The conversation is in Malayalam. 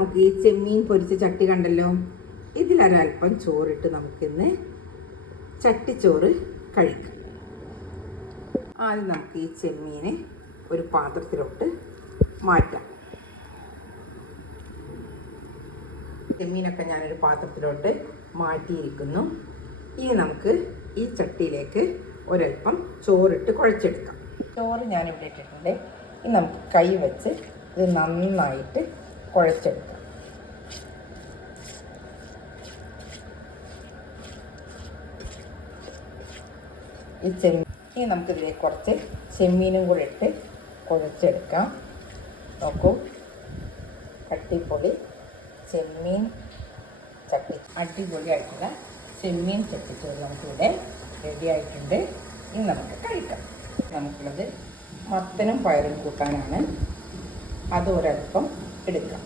നമുക്ക് ഈ ചെമ്മീൻ പൊരിച്ച ചട്ടി കണ്ടല്ലോ, ഇതിലൊരൽപ്പം ചോറിട്ട് നമുക്കിന്ന് ചട്ടിച്ചോറ് കഴിക്കാം. ആദ്യം നമുക്ക് ഈ ചെമ്മീന് ഒരു പാത്രത്തിലോട്ട് മാറ്റാം. ചെമ്മീനൊക്കെ ഞാനൊരു പാത്രത്തിലോട്ട് മാറ്റിയിരിക്കുന്നു. ഇനി നമുക്ക് ഈ ചട്ടിയിലേക്ക് ഒരൽപ്പം ചോറിട്ട് കുഴച്ചെടുക്കാം. ചോറ് ഞാനിവിടെ ഇട്ടിട്ടുണ്ട്. ഇനി നമുക്ക് കൈ വെച്ച് ഇത് നന്നായിട്ട് കുഴച്ചെടുക്കാം. ഇനി നമുക്കിതിലേക്ക് കുറച്ച് ചെമ്മീനും കൂടെ ഇട്ട് കുഴച്ചെടുക്കാം. നോക്കൂ, അടിപൊളി ചെമ്മീൻ അടിപൊളിയായിട്ടുള്ള ചെമ്മീൻ ചട്ടിച്ചോറ് നമുക്കിവിടെ റെഡി ആയിട്ടുണ്ട്. ഇനി നമുക്ക് കഴിക്കാം. നമുക്കുള്ളത് മത്തനും പയറും കൂട്ടാനാണ്. അത് ഒരൽപ്പം എടുക്കാം.